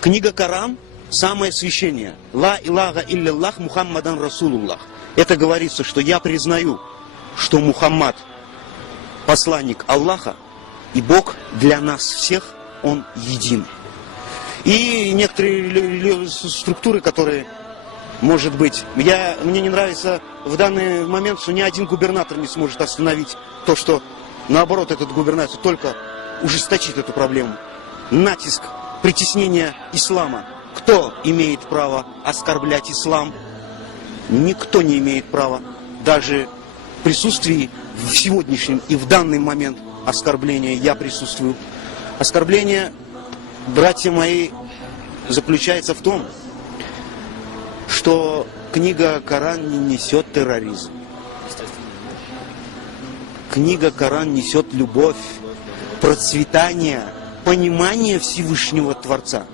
Книга Коран – самое священное. Ла илляха илляллах Мухаммадан Расулуллах. Это говорится, что я признаю, что Мухаммад – посланник Аллаха, и Бог для нас всех, Он един. И некоторые структуры, которые, может быть, мне не нравится в данный момент, что ни один губернатор не сможет остановить то, что, наоборот, этот губернатор только ужесточит эту проблему. Натиск, притеснение ислама. Кто имеет право оскорблять ислам? Никто не имеет права. Даже в присутствии в сегодняшнем и в данный момент оскорбления я присутствую. Оскорбление, братья мои, заключается в том, что книга Коран не несет терроризм. Книга Коран несет любовь, процветание, понимание Всевышнего Творца.